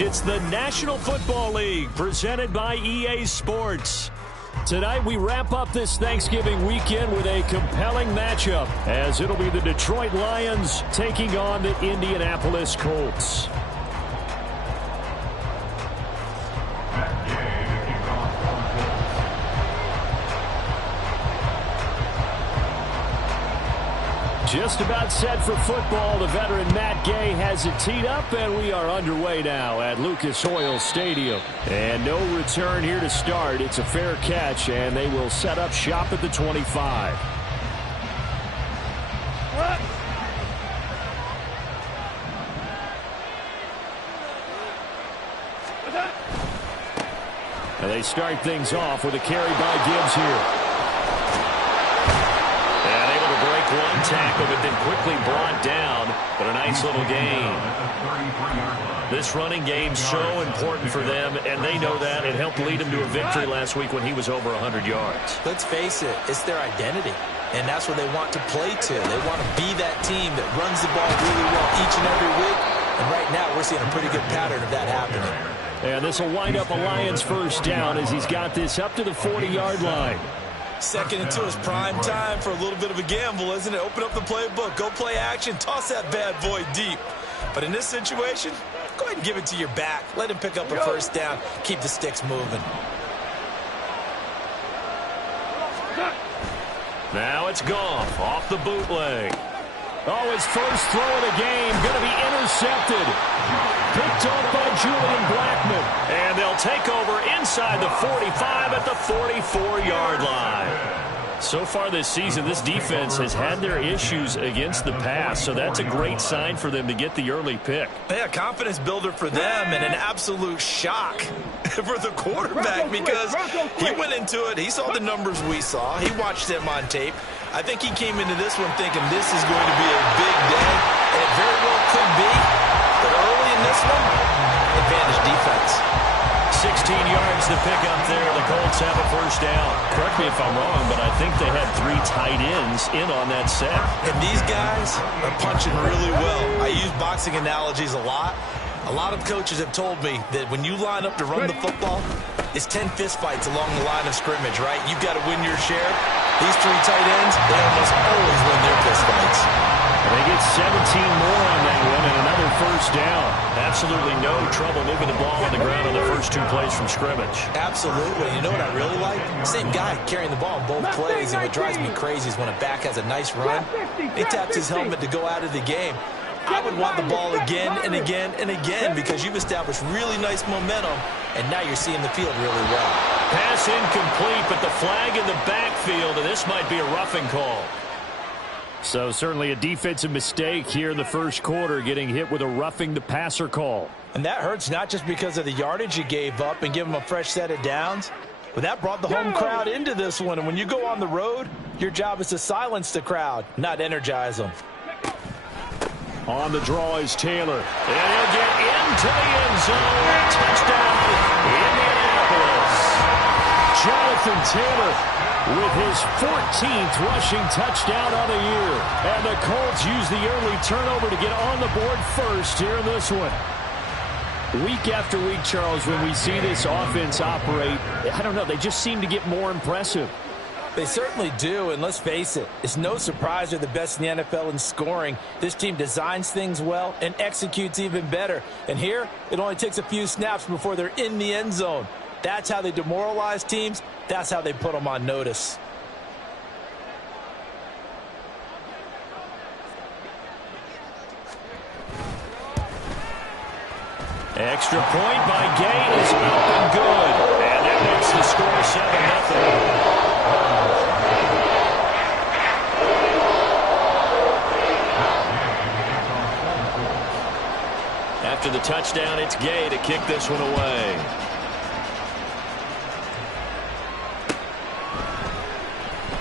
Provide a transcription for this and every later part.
It's the National Football League presented by EA Sports. Tonight we wrap up this Thanksgiving weekend with a compelling matchup, as it'll be the Detroit Lions taking on the Indianapolis Colts. Just about set for football. The veteran Matt Gay has it teed up, and we are underway now at Lucas Oil Stadium. And no return here to start. It's a fair catch, and they will set up shop at the 25. And they start things off with a carry by Gibbs here. One tackle, but then quickly brought down, but a nice little gain. This running game's so important for them, and they know that. It helped lead them to a victory last week when he was over 100 yards. Let's face it, it's their identity, and that's what they want to play to. They want to be that team that runs the ball really well each and every week, and right now we're seeing a pretty good pattern of that happening. And this will wind up a Lions first down as he's got this up to the 40-yard line. Second and 2 is prime time for a little bit of a gamble, isn't it? Open up the playbook, go play action, toss that bad boy deep. But in this situation, go ahead and give it to your back. Let him pick up a first down. Keep the sticks moving. Now it's Goff off the bootleg. Oh, his first throw of the game going to be intercepted. Picked off by Julian Blackmon. And they'll take over inside the 45 at the 44-yard line. So far this season, this defense has had their issues against the pass, so that's a great sign for them to get the early pick. Yeah, confidence builder for them and an absolute shock for the quarterback because he went into it. He saw the numbers we saw. He watched them on tape. I think he came into this one thinking this is going to be a big day, and it very well could be. But early in this one, advantage defense. 16 yards to pick up there. The Colts have a first down. Correct me if I'm wrong, but I think they had 3 tight ends in on that set. And these guys are punching really well. I use boxing analogies a lot. A lot of coaches have told me that when you line up to run the football, it's 10 fistfights along the line of scrimmage, right? You've got to win your share. These 3 tight ends, they almost always win their fistfights. They get 17 more on that one and another first down. Absolutely no trouble moving the ball on the ground on the first 2 plays from scrimmage. Absolutely. You know what I really like? Same guy carrying the ball in both plays, and what drives me crazy is when a back has a nice run, he taps his helmet to go out of the game. I would want the ball again and again and again because you've established really nice momentum, and now you're seeing the field really well. Pass incomplete, but the flag in the backfield, and this might be a roughing call. So certainly a defensive mistake here in the first quarter, getting hit with a roughing the passer call. And that hurts not just because of the yardage you gave up and give them a fresh set of downs, but that brought the home crowd into this one. And when you go on the road, your job is to silence the crowd, not energize them. On the draw is Taylor. And he'll get into the end zone. Touchdown, Indianapolis. Jonathan Taylor with his 14th rushing touchdown on the year. And the Colts use the early turnover to get on the board first here in this one. Week after week, Charles, when we see this offense operate, I don't know, they just seem to get more impressive. They certainly do, and let's face it, it's no surprise they're the best in the NFL in scoring. This team designs things well and executes even better. And here, it only takes a few snaps before they're in the end zone. That's how they demoralize teams. That's how they put them on notice. Extra point by Gay is up and good. And that makes the score 7-0. After the touchdown, it's Gay to kick this one away.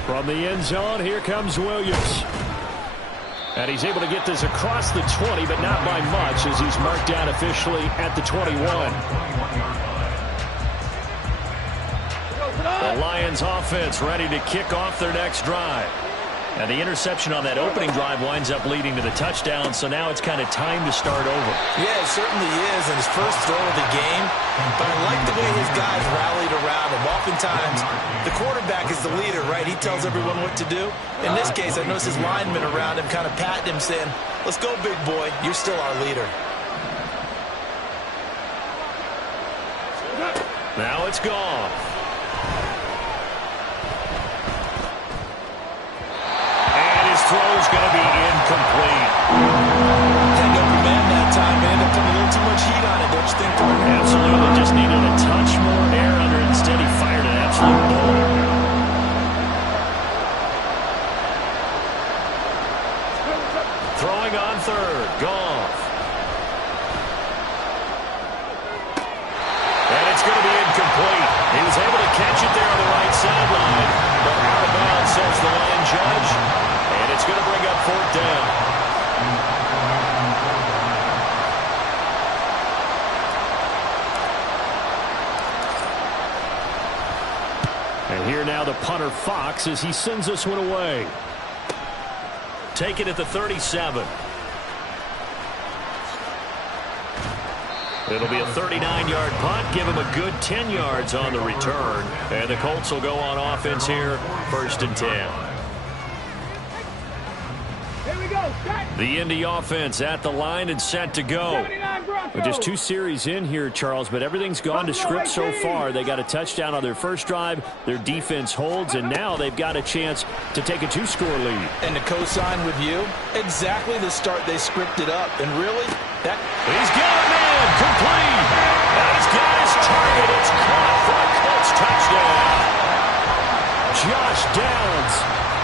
From the end zone, here comes Williams. And he's able to get this across the 20, but not by much as he's marked down officially at the 21. The Lions offense ready to kick off their next drive. And the interception on that opening drive winds up leading to the touchdown, so now it's kind of time to start over. Yeah, it certainly is, and his first throw of the game. But I like the way his guys rallied around him. Oftentimes, the quarterback is the leader, right? He tells everyone what to do. In this case, I noticed his linemen around him kind of patting him, saying, "Let's go, big boy. You're still our leader." Now it's gone. Throw's going to be incomplete. Had no command that time, and ended up putting a little too much heat on it, don't you think, partner? Absolutely. Just needed a touch more air under it. Instead, he fired an absolute bullet. Throwing on third. Goff. And it's going to be incomplete. He was able to catch it there on the right sideline, but out of bounds, says the line judge. And it's going to bring up fourth down. And here now the punter Fox as he sends this one away. Take it at the 37. It'll be a 39-yard punt. Give him a good 10 yards on the return. And the Colts will go on offense here, 1st and 10. The Indy offense at the line and set to go. Just 2 series in here, Charles, but everything's gone to script so far. They got a touchdown on their first drive. Their defense holds, and now they've got a chance to take a 2-score lead. And to co-sign with you, exactly the start they scripted up. And really, that... He's got a man, complete. And he's got his target. It's caught for a Colts touchdown. Josh Downs,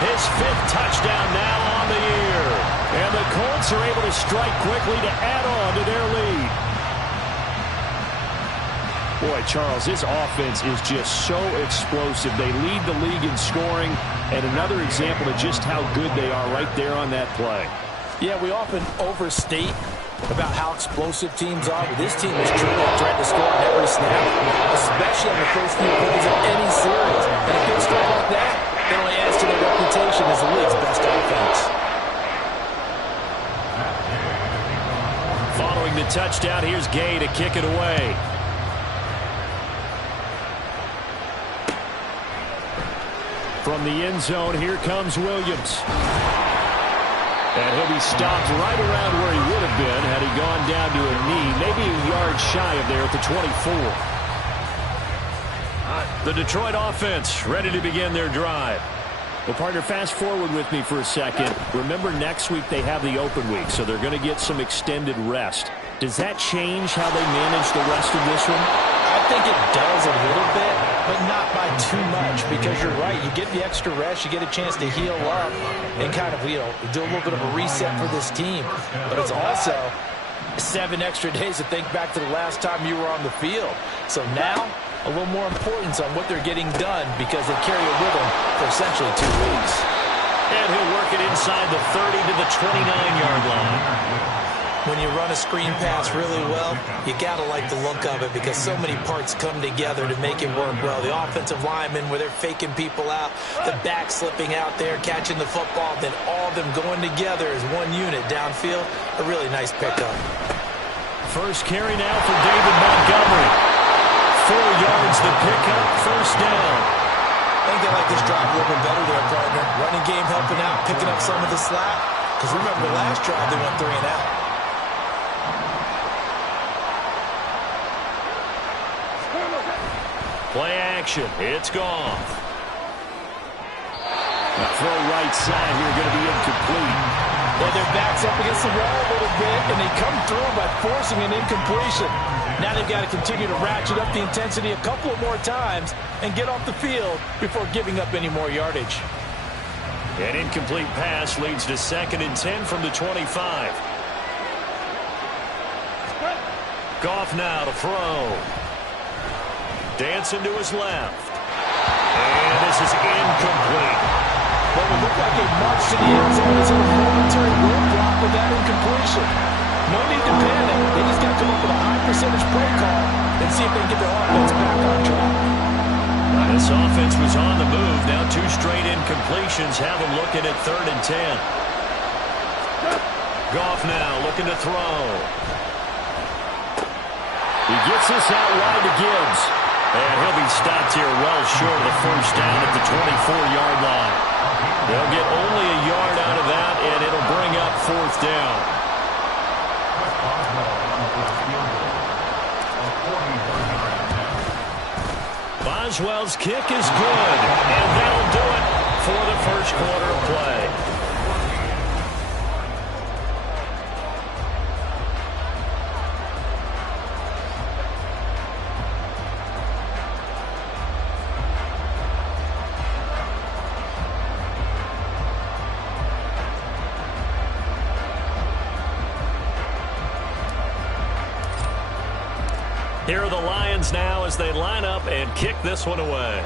his 5th touchdown now on the year. And the Colts are able to strike quickly to add on to their lead. Boy, Charles, this offense is just so explosive. They lead the league in scoring, and another example of just how good they are right there on that play. Yeah, we often overstate about how explosive teams are, but this team is truly a threat to score on every snap, especially on the first few plays of any series. And a big strike like that, it only adds to their reputation as the league's best offense. Following the touchdown, here's Gay to kick it away. From the end zone, here comes Williams. And he'll be stopped right around where he would have been had he gone down to a knee, maybe a yard shy of there at the 24. The Detroit offense ready to begin their drive. Well, partner, fast forward with me for a second. Remember, next week they have the open week, so they're going to get some extended rest. Does that change how they manage the rest of this one? I think it does a little bit, but not by too much, because you're right. You get the extra rest, you get a chance to heal up and kind of, do a little bit of a reset for this team. But it's also 7 extra days to think back to the last time you were on the field. So now, a little more importance on what they're getting done because they carry it with them for essentially 2 weeks. And he'll work it inside the 30 to the 29-yard line. When you run a screen pass really well, you got to like the look of it because so many parts come together to make it work well. The offensive linemen, where they're faking people out, the back slipping out there, catching the football, then all of them going together as one unit downfield. A really nice pickup. First carry now for David Montgomery. 4 yards the pickup, first down. I think they like this drive a little bit better there, partner. Running game helping out, picking up some of the slack. Because remember, the last drive they went 3 and out. Play action. It's gone. The throw right side here going to be incomplete. Well, their back's up against the wall a little bit, and they come through by forcing an incompletion. Now they've got to continue to ratchet up the intensity a couple of more times and get off the field before giving up any more yardage. An incomplete pass leads to 2nd and 10 from the 25. Goff now to throw. Dancing to his left. And this is incomplete. What would look like a march to the end zone is a momentary roadblock with that incompletion. No need to panic. They just got to come up with a high percentage play call and see if they can get their offense back on track. This offense was on the move. Now 2 straight incompletions have them looking at 3rd and 10. Goff now looking to throw. He gets this out wide to Gibbs. And he'll be stopped here well short of the first down at the 24-yard line. They'll get only a yard out of that, and it'll bring up 4th down. Boswell's kick is good, and that'll do it for the first quarter of play. Here are the Lions now as they line up and kick this one away.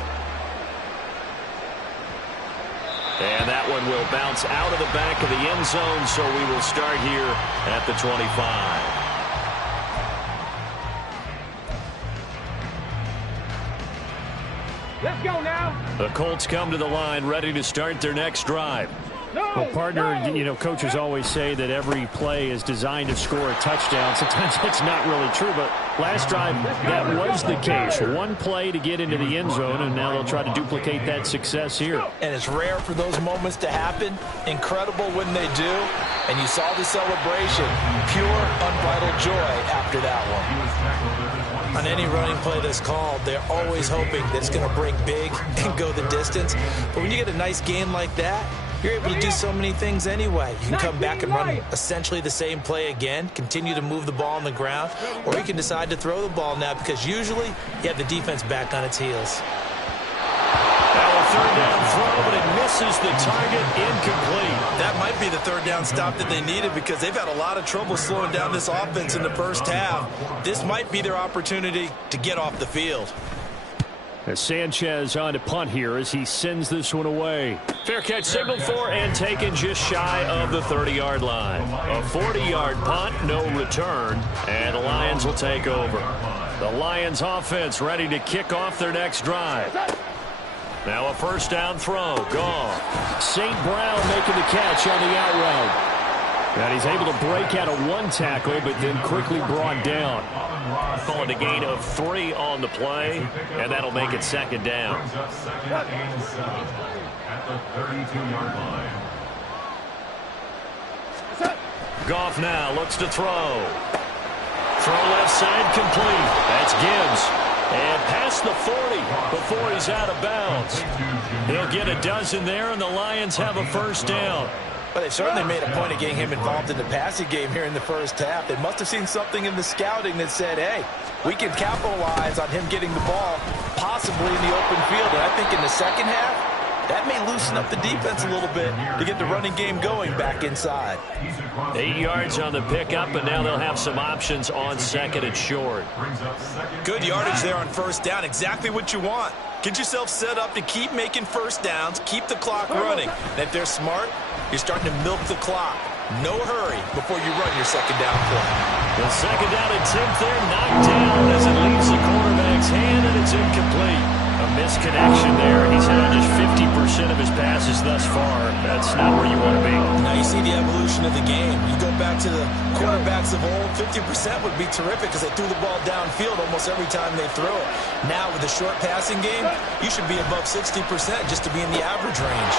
And that one will bounce out of the back of the end zone, so we will start here at the 25. Let's go now. The Colts come to the line ready to start their next drive. Well, partner, you know, coaches always say that every play is designed to score a touchdown. Sometimes that's not really true, but last drive, that was the case. One play to get into the end zone, and now they'll try to duplicate that success here. And it's rare for those moments to happen. Incredible when they do. And you saw the celebration. Pure, unbridled joy after that one. On any running play that's called, they're always hoping that it's going to break big and go the distance. But when you get a nice game like that, you're able to do so many things anyway. You can come back and run essentially the same play again, continue to move the ball on the ground, or you can decide to throw the ball now because usually you have the defense back on its heels. Now a 3rd down throw, but it misses the target, incomplete. That might be the 3rd down stop that they needed because they've had a lot of trouble slowing down this offense in the first half. This might be their opportunity to get off the field. As Sanchez on to punt here as he sends this one away. Fair catch signaled for and taken just shy of the 30-yard line. A 40-yard punt, no return, and the Lions will take over. The Lions offense ready to kick off their next drive. Now a 1st down throw. Goff. St. Brown making the catch on the out route. And he's able to break out of 1 tackle, but then quickly brought down. Calling a gain of 3 on the play, and that'll make it 2nd down. Goff now looks to throw. Throw left side complete. That's Gibbs. And past the 40 before he's out of bounds. He'll get a dozen there, and the Lions have a 1st down. But they certainly made a point of getting him involved in the passing game here in the first half. They must have seen something in the scouting that said, hey, we can capitalize on him getting the ball possibly in the open field. And I think in the second half, that may loosen up the defense a little bit to get the running game going back inside. 8 yards on the pickup, and now they'll have some options on 2nd and short. Good yardage there on 1st down. Exactly what you want. Get yourself set up to keep making 1st downs, keep the clock running. And if they're smart, you're starting to milk the clock. No hurry before you run your 2nd down play. The 2nd down attempt there knocked down as it leaves the quarterback's hand, and it's incomplete. A misconnection there. He's hit on just 50% of his passes thus far. That's not where you want to be. Now you see the evolution of the game. You go back to the quarterbacks of old, 50% would be terrific because they threw the ball downfield almost every time they threw it. Now with the short passing game, you should be above 60% just to be in the average range.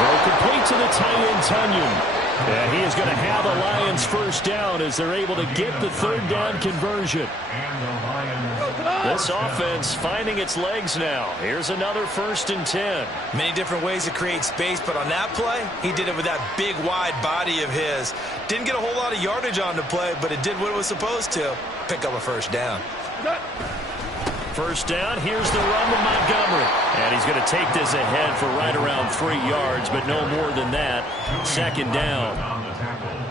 Throw complete to the tight end, Tunyon. And he is going to have a Lions 1st down as they're able to get the 3rd down conversion. This offense finding its legs now. Here's another 1st and 10. Many different ways to create space, but on that play, he did it with that big, wide body of his. Didn't get a whole lot of yardage on the play, but it did what it was supposed to. Pick up a 1st down. 1st down, here's the run to Montgomery. And he's going to take this ahead for right around 3 yards, but no more than that. 2nd down.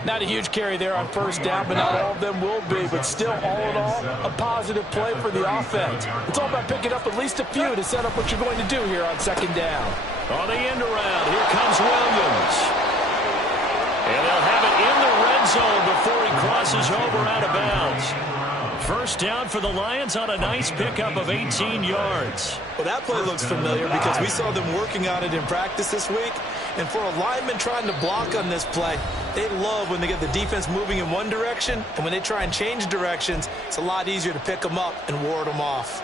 Not a huge carry there on 1st down, but not all of them will be. But still, all in all, a positive play for the offense. It's all about picking up at least a few to set up what you're going to do here on 2nd down. On the end around, here comes Williams. And they'll have it in the red zone before he crosses over out of bounds. First down for the Lions on a nice pickup of 18 yards. Well, that play looks familiar because we saw them working on it in practice this week. And for a lineman trying to block on this play, they love when they get the defense moving in one direction. And when they try and change directions, it's a lot easier to pick them up and ward them off.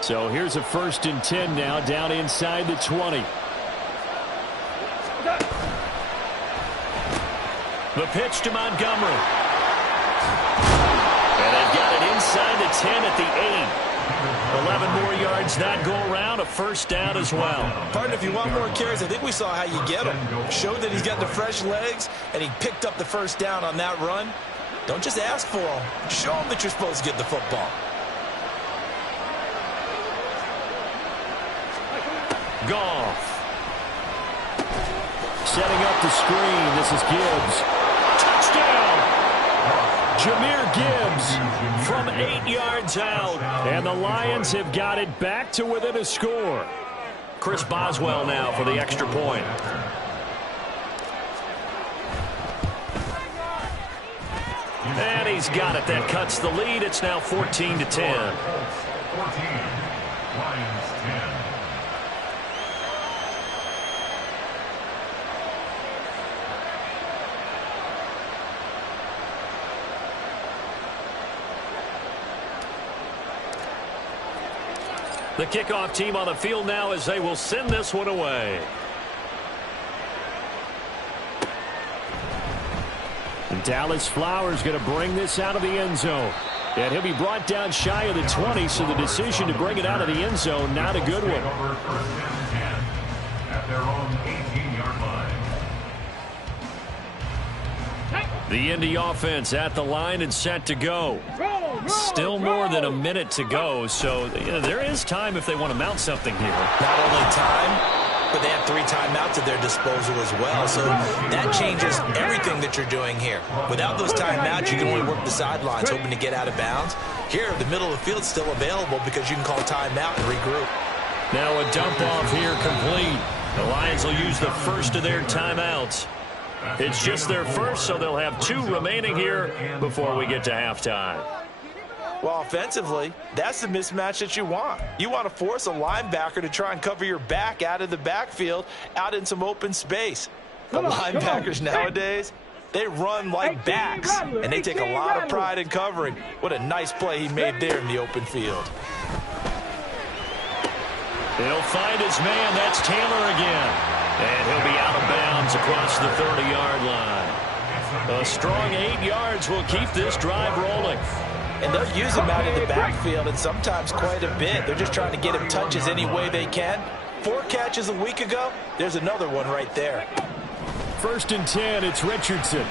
So here's a 1st and 10 now, down inside the 20. The pitch to Montgomery. And they've got it inside the 10 at the 8. 11 more yards that go around, a 1st down as well. Pardon, if you want more carries, I think we saw how you get him. Showed that he's got the fresh legs, and he picked up the 1st down on that run. Don't just ask for him. Show him that you're supposed to get the football. Goff. Setting up the screen. This is Gibbs. Touchdown! Jahmyr Gibbs from 8 yards out. And the Lions have got it back to within a score. Chris Boswell now for the extra point. And he's got it. That cuts the lead. It's now 14-10. 14, Lions 10. The kickoff team on the field now as they will send this one away. And Dallas Flowers going to bring this out of the end zone. And he'll be brought down shy of the 20, so the decision to bring it out of the end zone, not a good one. At their own 18-yard line. The Indy offense at the line and set to go. Still more than a minute to go, so there is time if they want to mount something here. Not only time, but they have 3 timeouts at their disposal as well. So that changes everything that you're doing here. Without those timeouts, you can only work the sidelines, hoping to get out of bounds. Here, the middle of the field is still available because you can call timeout and regroup. Now a dump off here complete. The Lions will use the first of their timeouts. It's just their first, so they'll have 2 remaining here before we get to halftime. Well, offensively, that's the mismatch that you want. You want to force a linebacker to try and cover your back out of the backfield, out in some open space. The linebackers nowadays, they run like backs, and they take a lot of pride in covering. What a nice play he made there in the open field. He'll find his man. That's Taylor again. And he'll be out of bounds across the 30-yard line. A strong 8 yards will keep this drive rolling. And they'll use him out of the backfield, and sometimes quite a bit. They're just trying to get him touches any way they can. 4 catches a week ago. There's another one right there. 1st and 10, it's Richardson.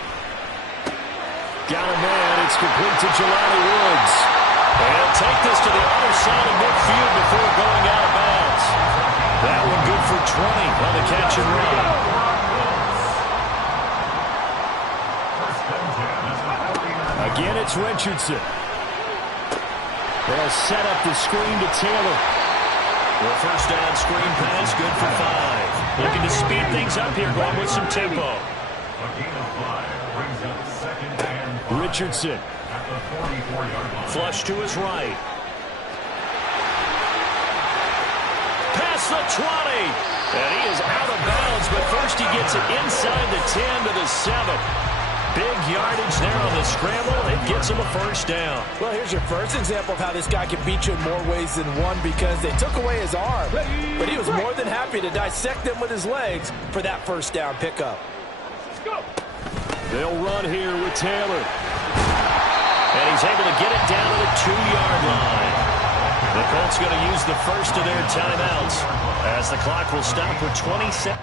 Got a man. It's complete to Jelani Woods. And he'll take this to the other side of midfield before going out of bounds. That one good for 20 on the catch and run. Again, it's Richardson. They'll set up the screen to Taylor. The 1st down screen pass, good for 5. Looking to speed things up here, going with some tempo. Richardson. Flush to his right. Past the 20. And he is out of bounds, but first he gets it inside the 10 to the 7. Big yardage there on the scramble. It gets him a 1st down. Well, here's your first example of how this guy can beat you in more ways than one, because they took away his arm. But he was more than happy to dissect them with his legs for that 1st down pickup. They'll run here with Taylor. And he's able to get it down to the 2-yard line. The Colts going to use the first of their timeouts as the clock will stop with 20 seconds.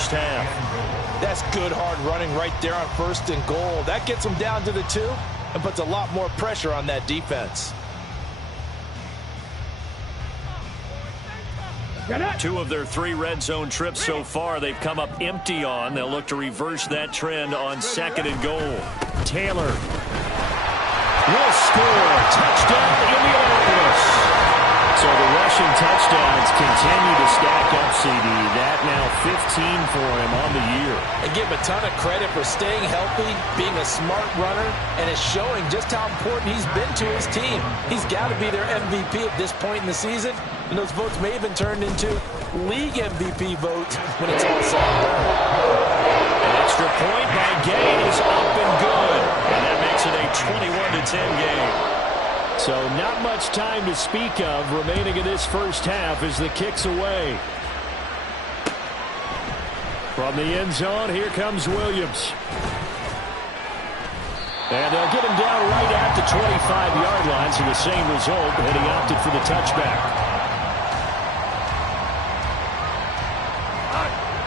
first half. That's good hard running right there on 1st and goal. That gets them down to the 2 and puts a lot more pressure on that defense. 2 of their 3 red zone trips so far they've come up empty on. They'll look to reverse that trend on 2nd and goal. Taylor will score. Touchdown, Indianapolis. So the rushing touchdowns continue to stack up, CD. That now 15 for him on the year. And give him a ton of credit for staying healthy, being a smart runner, and it's showing just how important he's been to his team. He's got to be their MVP at this point in the season, and those votes may have been turned into league MVP votes when it's all said and done. An extra point by Gain is up and good, and that makes it a 21-10 game. So not much time to speak of remaining in this first half as the kick's away. From the end zone, here comes Williams. And they'll get him down right at the 25-yard line, so the same result, and he opted for the touchback.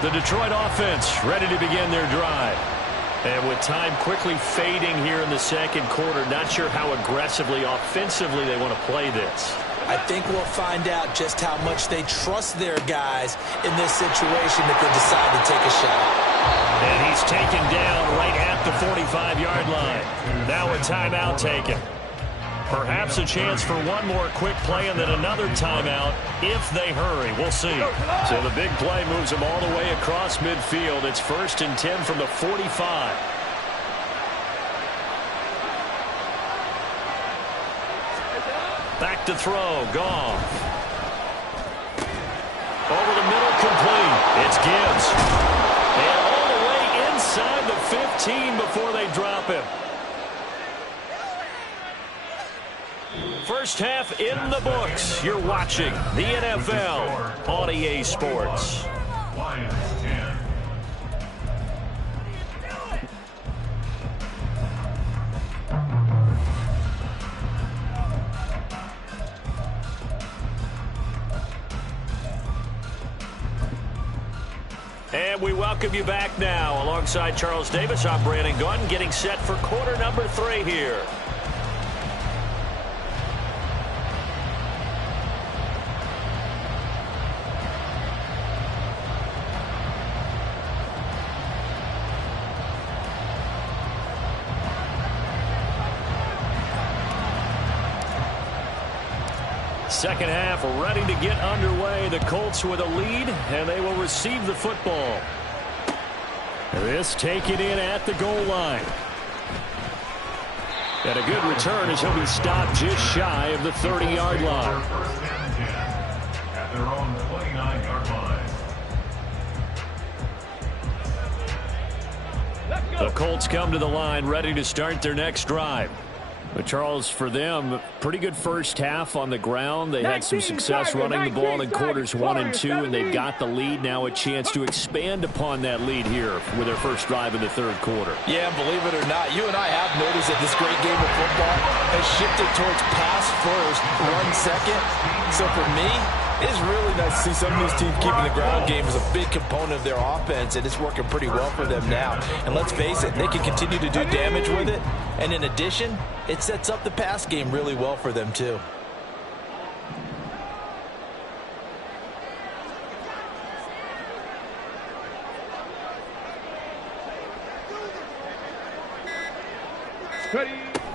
The Detroit offense ready to begin their drive. And with time quickly fading here in the 2nd quarter, not sure how aggressively, offensively they want to play this. I think we'll find out just how much they trust their guys in this situation if they decide to take a shot. And he's taken down right at the 45-yard line. Now a timeout taken. Perhaps a chance for one more quick play and then another timeout if they hurry. We'll see. So the big play moves them all the way across midfield. It's 1st and 10 from the 45. Back to throw. Goff. Over the middle, complete. It's Gibbs. And all the way inside the 15 before they drop him. First half in the books. You're watching the NFL on EA Sports. Lions 10. And we welcome you back now. Alongside Charles Davis, I'm Brandon Gordon, getting set for quarter number 3 here. Second half ready to get underway. The Colts with a lead, and they will receive the football. This taken in at the goal line. And a good return as he'll be stopped just shy of the 30-yard line. First and 10 at their own 29-yard line. The Colts come to the line ready to start their next drive. But Charles, for them, pretty good first half on the ground. They had some success running the ball in quarters 1 and 2, and they've got the lead. Now a chance to expand upon that lead here with their first drive in the 3rd quarter. Yeah, and believe it or not, you and I have noticed that this great game of football has shifted towards pass first, run second. So for me, it's really nice to see some of these teams keeping the ground game as a big component of their offense, and it's working pretty well for them now. And let's face it, they can continue to do damage with it. And in addition, it sets up the pass game really well for them, too.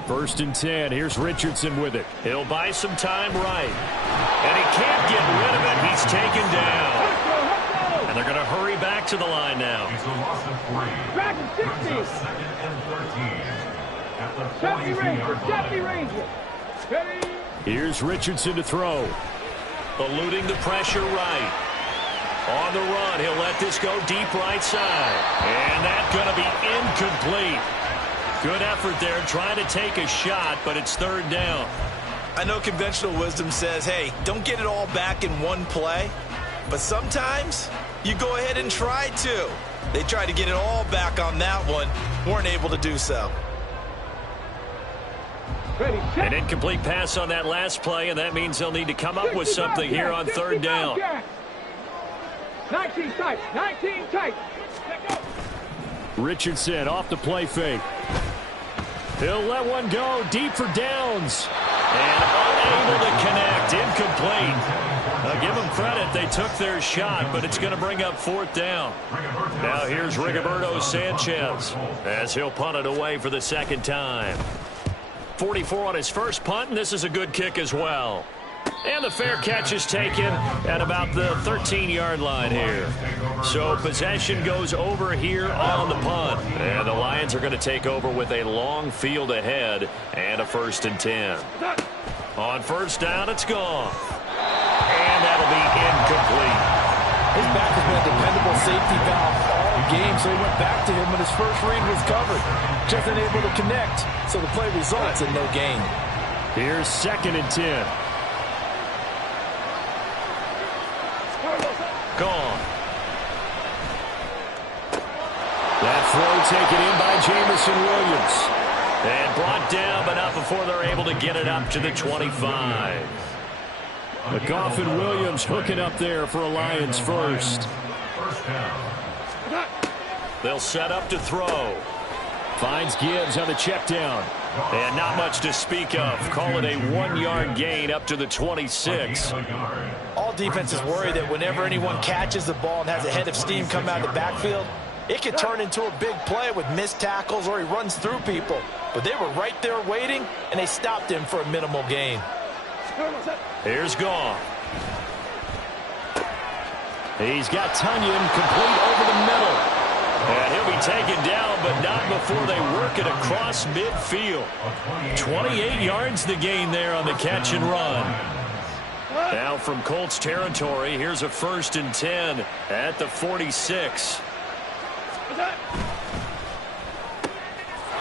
First and 10. Here's Richardson with it. He'll buy some time right. And he can't get rid of it. He's taken down. And they're going to hurry back to the line now. It's a loss of 3. Brings up 2nd and 13 at the 43-yard line. Here's Richardson to throw. Eluding the pressure right. On the run, he'll let this go deep right side. And that's going to be incomplete. Good effort there, trying to take a shot, but it's 3rd down. I know conventional wisdom says, hey, don't get it all back in one play. But sometimes you go ahead and try to. They tried to get it all back on that one. Weren't able to do so. An incomplete pass on that last play, and that means they'll need to come up with something here on 3rd down. 19 tight. 19 tight. Richardson off the play fake. He'll let one go deep for Downs. And unable to connect. Incomplete. Now give them credit. They took their shot, but it's going to bring up 4th down. Now here's Rigoberto Sanchez as he'll punt it away for the 2nd time. 44 on his first punt, and this is a good kick as well. And the fair catch is taken at about the 13-yard line here. So possession goes over here on the punt. And the Lions are going to take over with a long field ahead and a 1st and 10. On 1st down, it's gone. And that'll be incomplete. His back has been a dependable safety valve all game, so he went back to him when his first read was covered. Just unable to connect, so the play results in no gain. Here's 2nd and 10. Gone. That throw taken in by Jamison Williams. And brought down, but not before they're able to get it up to the 25. McGough and Williams hooking up there for a Lions first. They'll set up to throw. Finds Gibbs on the check down. And not much to speak of. Call it a 1-yard gain up to the 26. All defenses worry that whenever anyone catches the ball and has a head of steam come out of the backfield, it could turn into a big play with missed tackles or he runs through people. But they were right there waiting, and they stopped him for a minimal gain. Here's Goff. He's got Tunyon complete over the middle. And he'll be taken down, but not before they work it across midfield. 28 yards the gain there on the catch and run. Now from Colts territory, here's a 1st and 10 at the 46.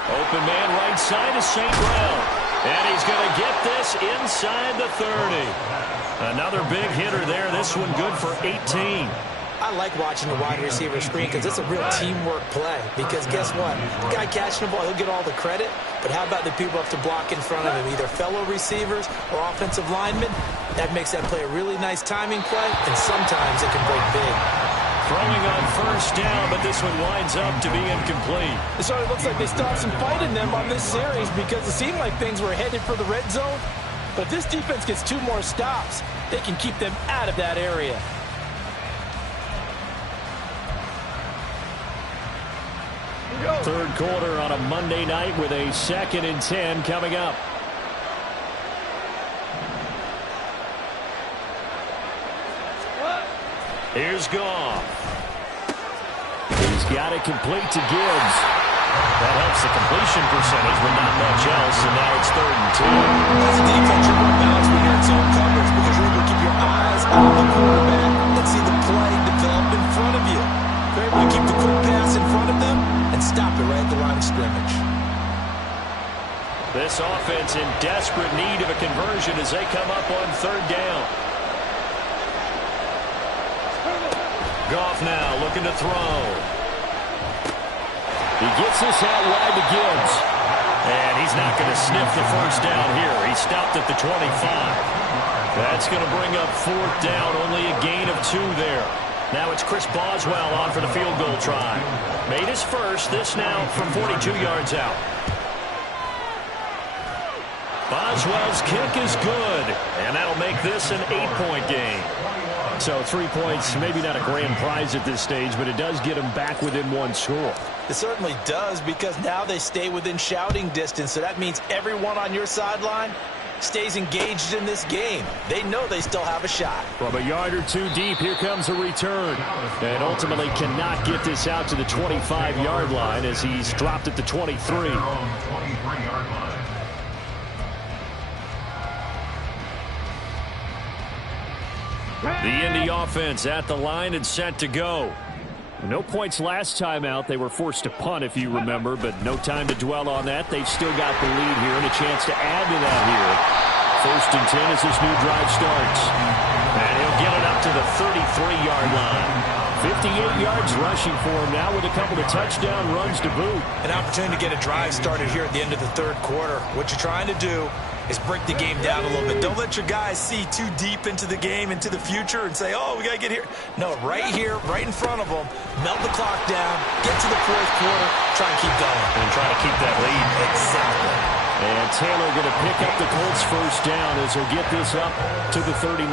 Open man right side is St. Brown. And he's going to get this inside the 30. Another big hitter there. This one good for 18. I like watching the wide receiver screen because it's a real teamwork play. Because guess what? The guy catching the ball, he'll get all the credit. But how about the people up to block in front of him, either fellow receivers or offensive linemen? That makes that play a really nice timing play, and sometimes it can break big. Throwing on 1st down, but this one winds up to be incomplete. It sort of looks like they stopped some fight in them on this series because it seemed like things were headed for the red zone. But if this defense gets 2 more stops, they can keep them out of that area. Third quarter on a Monday night with a 2nd and 10 coming up. Here's Goff. He's got it complete to Gibbs. That helps the completion percentage, but not much else, and now it's 3rd and 2. As a defense, you're going to bounce when you're in zone coverage because you're able to keep your eyes on the quarterback and see the play develop in front of you. They're able to keep the quick pass in front of them and stop it right at the line of scrimmage. This offense in desperate need of a conversion as they come up on 3rd down. Goff now looking to throw. He gets this out wide to Gibbs. And he's not going to sniff the 1st down here. He stopped at the 25. That's going to bring up 4th down. Only a gain of 2 there. Now it's Chris Boswell on for the field goal try. Made his first. This now from 42 yards out. Boswell's kick is good. And that'll make this an 8-point game. So 3 points, maybe not a grand prize at this stage, but it does get them back within 1 score. It certainly does because now they stay within shouting distance. So that means everyone on your sideline stays engaged in this game. They know they still have a shot. From a yard or 2 deep, here comes a return. And ultimately cannot get this out to the 25-yard line as he's dropped at the 23. The Indy offense at the line and set to go. No points last time out. They were forced to punt, if you remember, but no time to dwell on that. They've still got the lead here and a chance to add to that here. 1st and 10 as this new drive starts. And he'll get it up to the 33-yard line. 58 yards rushing for him now with a couple of touchdown runs to boot. An opportunity to get a drive started here at the end of the 3rd quarter. What you're trying to do is break the game down a little bit. Don't let your guys see too deep into the game, into the future, and say, oh, we got to get here. No, right here, right in front of them, melt the clock down, get to the fourth quarter, try and keep going. And try to keep that lead. Exactly. And Taylor going to pick up the Colts first down as he'll get this up to the 39.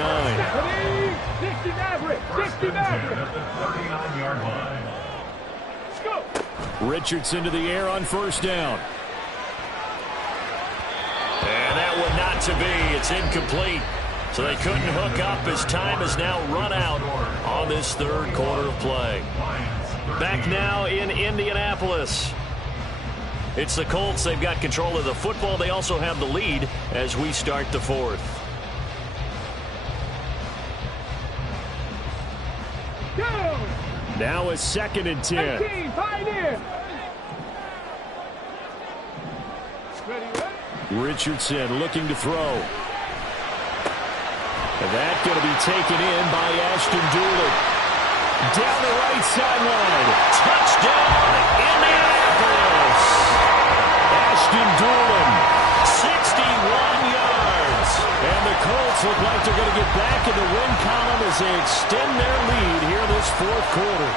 60 Maverick, 60 Maverick. 39-yard line. Let's go. Richardson to the air on first down. And that one not to be. It's incomplete. So they couldn't hook up as time has now run out on this third quarter of play. Back now in Indianapolis. It's the Colts. They've got control of the football. They also have the lead as we start the fourth. Go. Now a 2nd and 10. 18, Pioneer. Ready, ready. Richardson looking to throw. And that going to be taken in by Ashton Doolin. Down the right sideline. Touchdown, Indianapolis. Ashton Doolin, 61 yards. And the Colts look like they're going to get back in the win column as they extend their lead here this fourth quarter.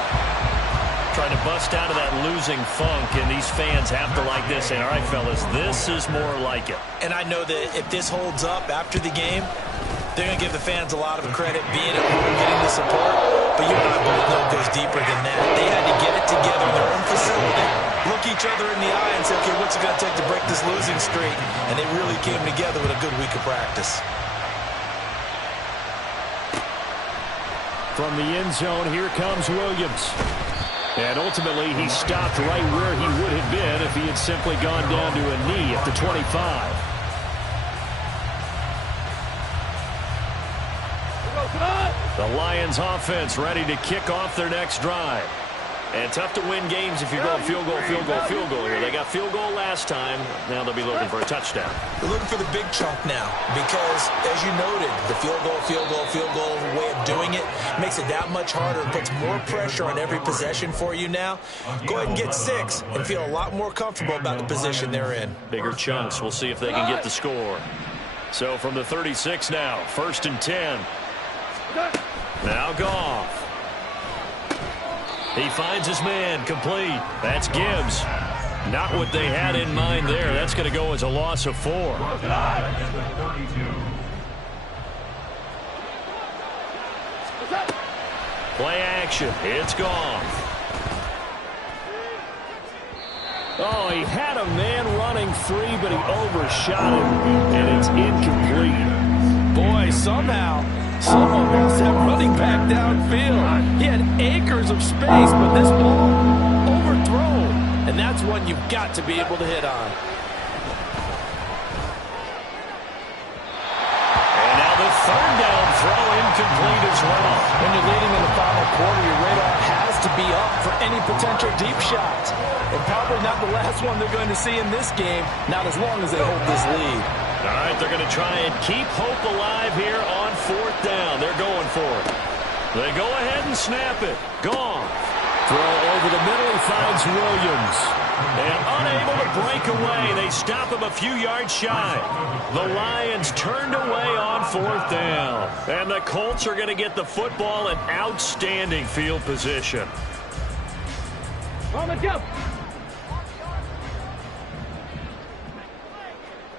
Trying to bust out of that losing funk, and these fans have to like this. And all right, fellas, this is more like it. And I know that if this holds up after the game, they're going to give the fans a lot of credit being at home, getting the support. But you and I both know it goes deeper than that. They had to get it together in their own facility, look each other in the eye and say, okay, what's it going to take to break this losing streak? And they really came together with a good week of practice. From the end zone, here comes Williams. And ultimately, he stopped right where he would have been if he had simply gone down to a knee at the 25. The Lions offense ready to kick off their next drive. And tough to win games if you're going field goal, field goal, field goal here. They got field goal last time. Now they'll be looking for a touchdown. They're looking for the big chunk now because, as you noted, the field goal, field goal, field goal way of doing it makes it that much harder and puts more pressure on every possession for you now. Go ahead and get 6 and feel a lot more comfortable about the position they're in. Bigger chunks. We'll see if they can get the score. So from the 36 now, 1st and 10. Now Goff. He finds his man, complete. That's Gibbs. Not what they had in mind there. That's going to go as a loss of 4. Play action. It's Goff. Oh, he had a man running free, but he overshot him, and it's incomplete. Boy, somehow, someone lost that running back downfield. He had acres of space, but this ball overthrown. And that's one you've got to be able to hit on. And now the 3rd down throw incomplete as well. When you're leading in the final quarter, your radar has to be up for any potential deep shots. And probably not the last one they're going to see in this game, not as long as they hold this lead. All right, they're going to try and keep hope alive here on 4th down. They're going for it. They go ahead and snap it. Gone. Throw over the middle. He finds Williams. And unable to break away. They stop him a few yards shy. The Lions turned away on 4th down. And the Colts are going to get the football in outstanding field position. On the jump.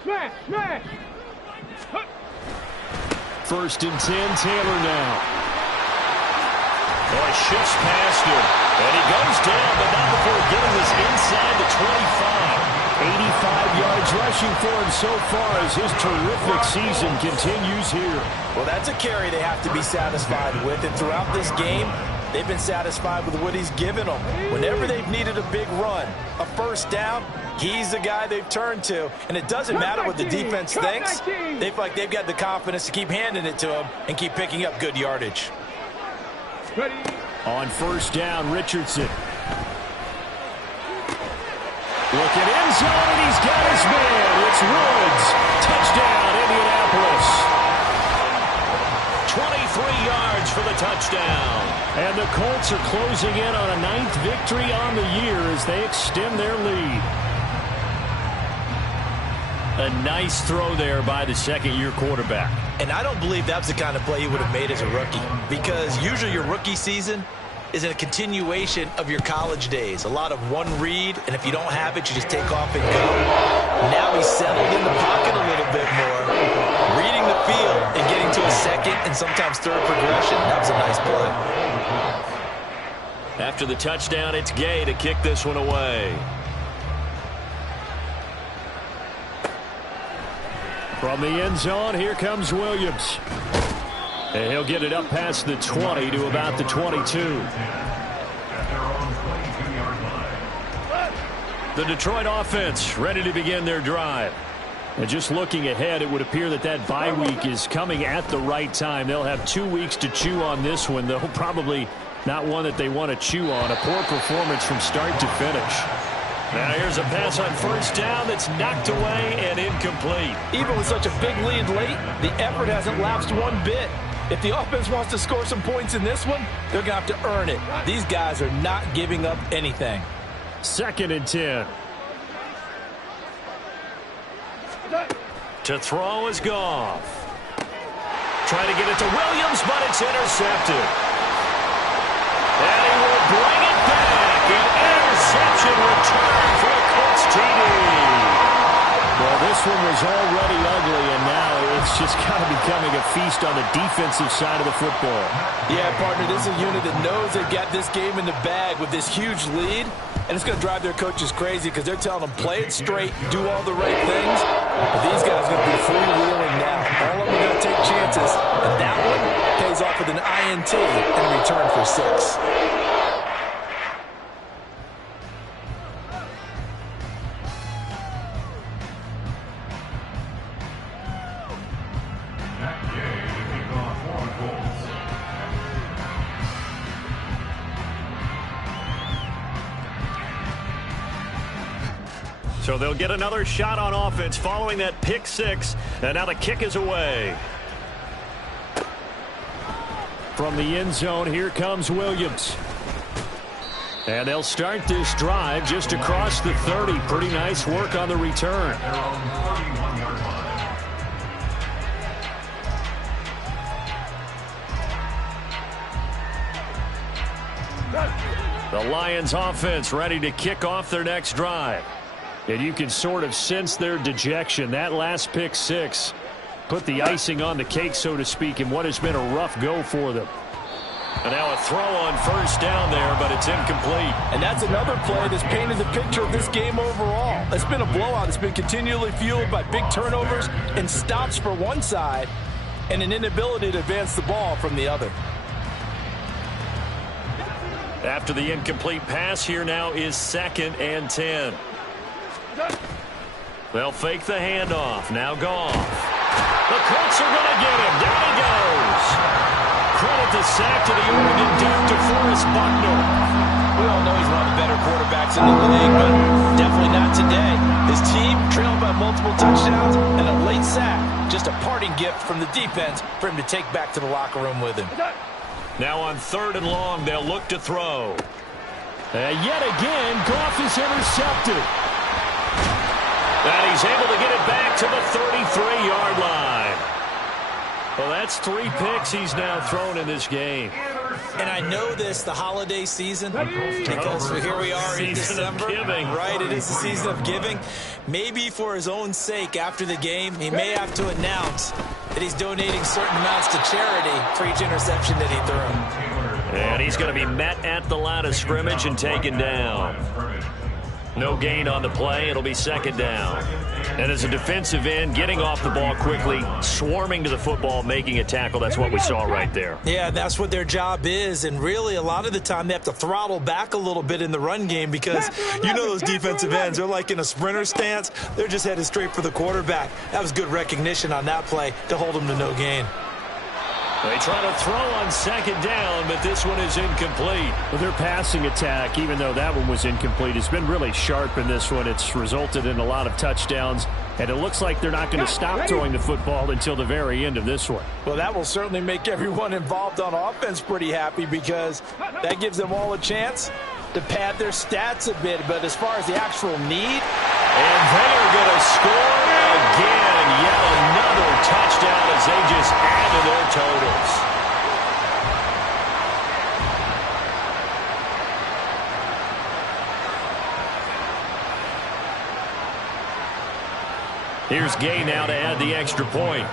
Smash, smash. 1st and 10, Taylor now. Boy, shifts past him. And he goes down, but not before getting this inside the 25. 85 yards rushing for him so far as his terrific season continues here. Well, that's a carry they have to be satisfied with. And throughout this game, they've been satisfied with what he's given them. Whenever they've needed a big run, a 1st down, he's the guy they've turned to. And it doesn't matter what the defense thinks. They feel like they've got the confidence to keep handing it to him and keep picking up good yardage. Ready. On 1st down, Richardson. Looking end zone, and he's got his man. It's Woods. Touchdown, Indianapolis. 23 yards for the touchdown. And the Colts are closing in on a 9th victory on the year as they extend their lead. A nice throw there by the second-year quarterback. And I don't believe that's the kind of play he would have made as a rookie, because usually your rookie season is a continuation of your college days. A lot of one read, and if you don't have it, you just take off and go. Now he's settled in the pocket a little bit more, reading the field and getting to a second and sometimes third progression. That was a nice play. After the touchdown, it's Gay to kick this one away. From the end zone, here comes Williams. And he'll get it up past the 20 to about the 22. The Detroit offense ready to begin their drive. And just looking ahead, it would appear that that bye week is coming at the right time. They'll have 2 weeks to chew on this one, though probably not one that they want to chew on. A poor performance from start to finish. Now here's a pass on first down that's knocked away and incomplete. Even with such a big lead late, the effort hasn't lapsed one bit. If the offense wants to score some points in this one, they're going to have to earn it. These guys are not giving up anything. 2nd and 10. To throw is Goff. Trying to get it to Williams, but it's intercepted. And he will bring it back. An interception return for a Colts TD. Well, this one was already ugly, and now it's just kind of becoming a feast on the defensive side of the football. Yeah, partner, this is a unit that knows they've got this game in the bag with this huge lead, and it's going to drive their coaches crazy because they're telling them play it straight, do all the right things. But these guys are going to be freewheeling now. All of them are going to take chances, and that one pays off with an INT in return for 6. So they'll get another shot on offense following that pick 6, and now the kick is away. From the end zone, here comes Williams. And they'll start this drive just across the 30. Pretty nice work on the return. The Lions offense ready to kick off their next drive. And you can sort of sense their dejection. That last pick 6 put the icing on the cake, so to speak, in what has been a rough go for them. And now a throw on first down there, but it's incomplete. And that's another play that's painted the picture of this game overall. It's been a blowout. It's been continually fueled by big turnovers and stops for one side and an inability to advance the ball from the other. After the incomplete pass, here now is 2nd and 10. They'll fake the handoff. Now Goff. The Colts are going to get him. Down he goes. Credit the sack to the Oregon Duck, DeForest Buckner. We all know he's one of the better quarterbacks in the league, but definitely not today. His team trailed by multiple touchdowns and a late sack. Just a parting gift from the defense for him to take back to the locker room with him. Now on 3rd and long, they'll look to throw. Yet again, Goff is intercepted. And he's able to get it back to the 33-yard line. Well, that's 3 picks he's now thrown in this game. And I know this, the holiday season, because here we are in December. Right, it is the season of giving. Maybe for his own sake, after the game, he may have to announce that he's donating certain amounts to charity for each interception that he threw. And he's going to be met at the line of scrimmage and taken down. No gain on the play. It'll be 2nd down. And as a defensive end, getting off the ball quickly, swarming to the football, making a tackle, that's what we saw right there. Yeah, that's what their job is. And really, a lot of the time, they have to throttle back a little bit in the run game because you know those defensive ends, they're like in a sprinter stance. They're just headed straight for the quarterback. That was good recognition on that play to hold them to no gain. They try to throw on 2nd down, but this one is incomplete. Well, their passing attack, even though that one was incomplete, has been really sharp in this one. It's resulted in a lot of touchdowns, and it looks like they're not going to stop throwing the football until the very end of this one. Well, that will certainly make everyone involved on offense pretty happy because that gives them all a chance to pad their stats a bit. But as far as the actual need, and they are going to score again. Yet another touchdown as they just add to their totals. Here's Gay now to add the extra point.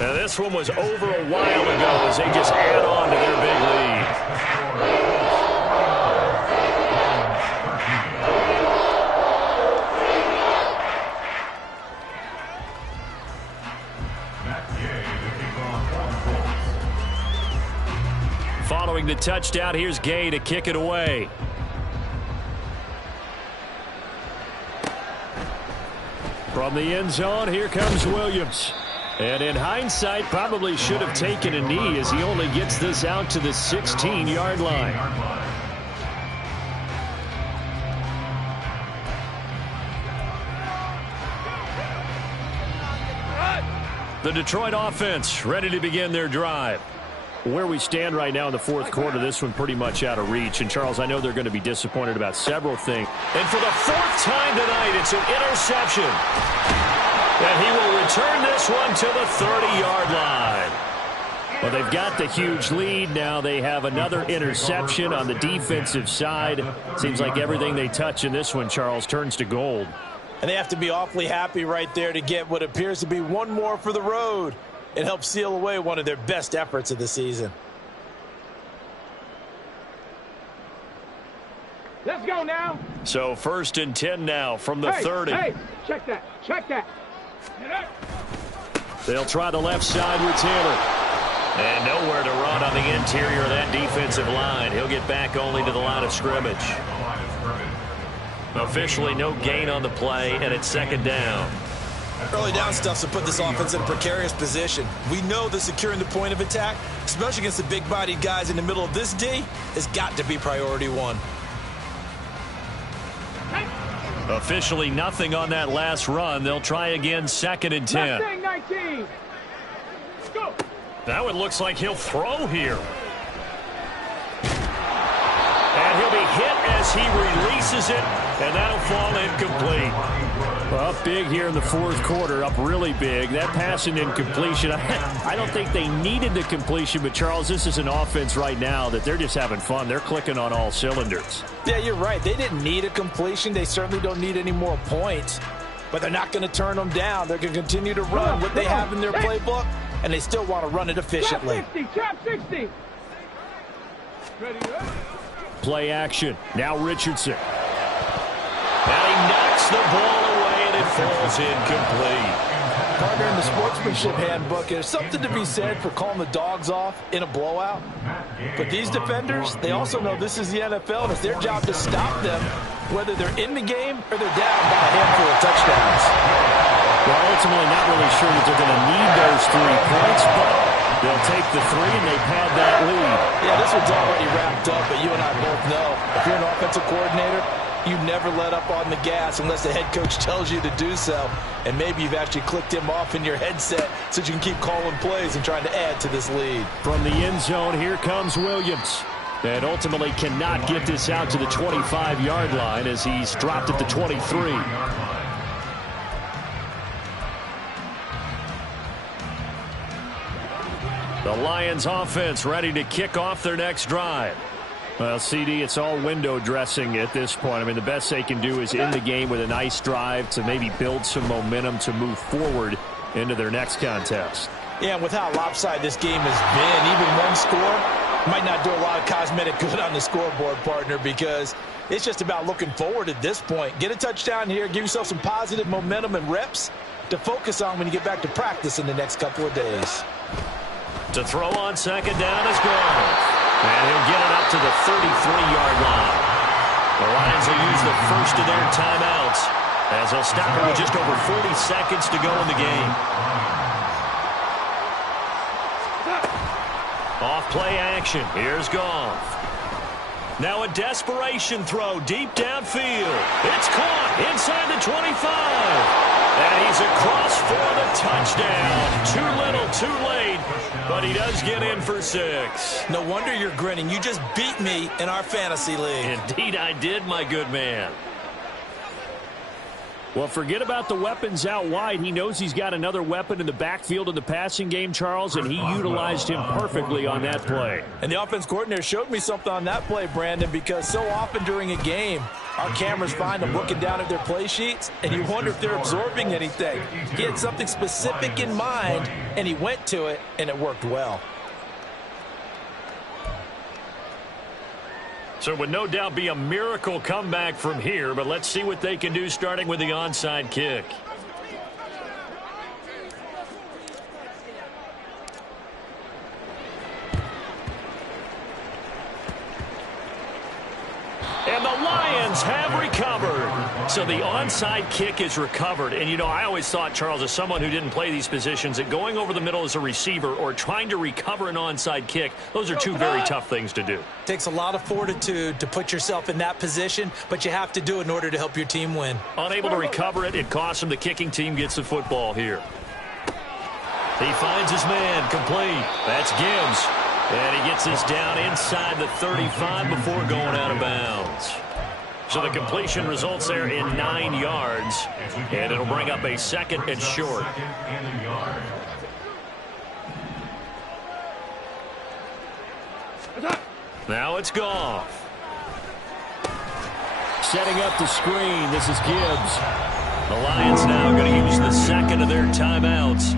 Now this one was over a while ago as they just add on to their big lead. Following the touchdown, here's Gay to kick it away. From the end zone, here comes Williams. And in hindsight, probably should have taken a knee as he only gets this out to the 16-yard line. The Detroit offense ready to begin their drive. Where we stand right now in the fourth quarter, this one pretty much out of reach. And, Charles, I know they're going to be disappointed about several things. And for the fourth time tonight, it's an interception. And he will return this one to the 30-yard line. Well, they've got the huge lead. Now they have another interception on the defensive side. Seems like everything they touch in this one, Charles, turns to gold. And they have to be awfully happy right there to get what appears to be one more for the road. It helps seal away one of their best efforts of the season. Let's go now. So 1st and 10 now from the 30. Hey, check that. Check that. They'll try the left side with Taylor. And nowhere to run on the interior of that defensive line. He'll get back only to the line of scrimmage. Officially no gain on the play, and it's 2nd down. Early down stuff to put this offense in a precarious position. We know that securing the point of attack, especially against the big-bodied guys in the middle of this D, has got to be priority one. Officially nothing on that last run. They'll try again 2nd and 10. 19. Go. Now it looks like he'll throw here. And he'll be hit as he releases it, and that'll fall incomplete. Well, up big here in the fourth quarter, up really big. That passing incompletion, I don't think they needed the completion, but, Charles, this is an offense right now that they're just having fun. They're clicking on all cylinders. Yeah, you're right. They didn't need a completion. They certainly don't need any more points, but they're not going to turn them down. They're going to continue to run what they have in their playbook, and they still want to run it efficiently. Trap 60. Ready. Play action. Now Richardson. And he knocks the ball away, and it falls incomplete. Partner, in the sportsmanship handbook, there's something to be said for calling the dogs off in a blowout. But these defenders, they also know this is the NFL, and it's their job to stop them, whether they're in the game or they're down by a handful of touchdowns. Well, ultimately not really sure that they're going to need those 3 points, but they'll take the 3 and they pad that lead. Yeah, this one's already wrapped up, but you and I both know if you're an offensive coordinator, you never let up on the gas unless the head coach tells you to do so. And maybe you've actually clicked him off in your headset so you can keep calling plays and trying to add to this lead. From the end zone, here comes Williams. And ultimately cannot get this out to the 25-yard line as he's dropped at the 23. The Lions offense ready to kick off their next drive. Well, CD, it's all window dressing at this point. I mean, the best they can do is end the game with a nice drive to maybe build some momentum to move forward into their next contest. Yeah, and with how lopsided this game has been, even one score might not do a lot of cosmetic good on the scoreboard, partner, because it's just about looking forward at this point. Get a touchdown here, give yourself some positive momentum and reps to focus on when you get back to practice in the next couple of days. To throw on 2nd down is gone. And he'll get it up to the 33-yard line. The Lions will use the first of their timeouts as they'll stop it with just over 40 seconds to go in the game. Off play action. Here's Goff. Now a desperation throw deep downfield. It's caught inside the 25. And he's across for the touchdown. Too little, too late. But he does get in for 6. No wonder you're grinning. You just beat me in our fantasy league. Indeed I did, my good man. Well, forget about the weapons out wide. He knows he's got another weapon in the backfield in the passing game, Charles, and he utilized him perfectly on that play. And the offense coordinator showed me something on that play, Brandon, because so often during a game, our cameras find them looking down at their play sheets, and you wonder if they're absorbing anything. He had something specific in mind, and he went to it, and it worked well. So it would no doubt be a miracle comeback from here, but let's see what they can do starting with the onside kick. And the Lions have recovered. So the onside kick is recovered. And, you know, I always thought, Charles, as someone who didn't play these positions, that going over the middle as a receiver or trying to recover an onside kick, those are two very tough things to do. Takes a lot of fortitude to put yourself in that position, but you have to do it in order to help your team win. Unable to recover it, it costs him. The kicking team gets the football here. He finds his man, complete. That's Gibbs. And he gets this down inside the 35 before going out of bounds. So the completion results there in 9 yards. And it'll bring up a 2nd and short. Now it's Goff. Setting up the screen. This is Gibbs. The Lions now going to use the 2nd of their timeouts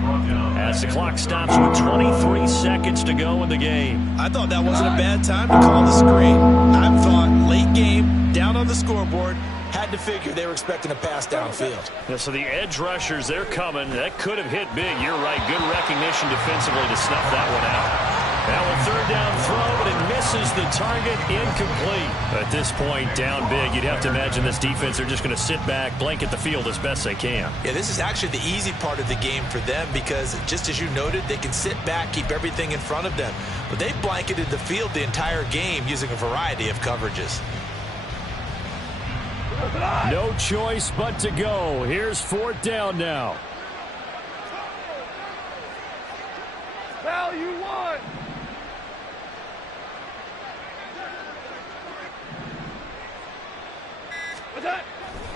as the clock stops with 23 seconds to go in the game. I thought that wasn't a bad time to call the screen. I thought late game, down on the scoreboard, had to figure they were expecting a pass downfield. Yeah, so the edge rushers, they're coming. That could have hit big. You're right. Good recognition defensively to snuff that one out. Now a 3rd down throw, but it misses the target, incomplete. At this point, down big, you'd have to imagine this defense are just going to sit back, blanket the field as best they can. Yeah, this is actually the easy part of the game for them because, just as you noted, they can sit back, keep everything in front of them. But they blanketed the field the entire game using a variety of coverages. No choice but to go. Here's 4th down now. Value 1.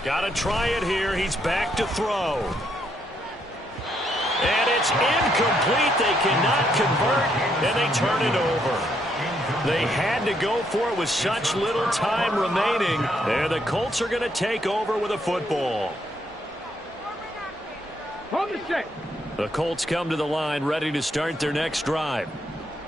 Got to try it here. He's back to throw. And it's incomplete. They cannot convert, and they turn it over. They had to go for it with such little time remaining. And the Colts are going to take over with a football. From the shape. The Colts come to the line ready to start their next drive.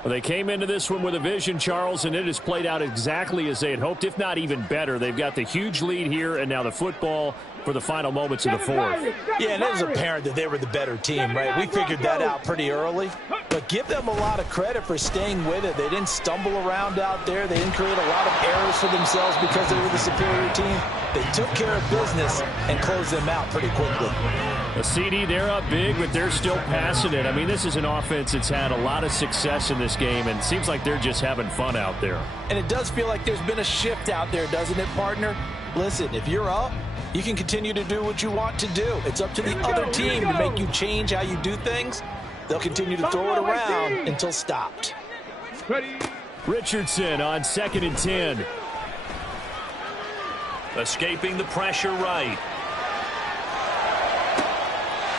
Well, they came into this one with a vision, Charles, and it has played out exactly as they had hoped, if not even better. They've got the huge lead here, and now the football for the final moments of the 4th. Yeah, and it was apparent that they were the better team, right? We figured that out pretty early. But give them a lot of credit for staying with it. They didn't stumble around out there. They didn't create a lot of errors for themselves because they were the superior team. They took care of business and closed them out pretty quickly. A CD, they're up big, but they're still passing it. I mean, this is an offense that's had a lot of success in this game, and it seems like they're just having fun out there. And it does feel like there's been a shift out there, doesn't it, partner? Listen, if you're up, you can continue to do what you want to do. It's up to the other team to make you change how you do things. They'll continue to throw it around until stopped. Richardson on 2nd and 10. Escaping the pressure right.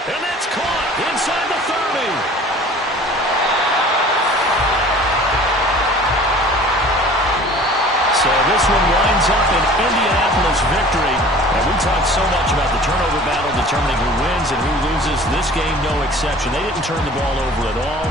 And that's caught inside the 30. So this one winds up an Indianapolis victory. And we talked so much about the turnover battle determining who wins and who loses. This game, no exception. They didn't turn the ball over at all.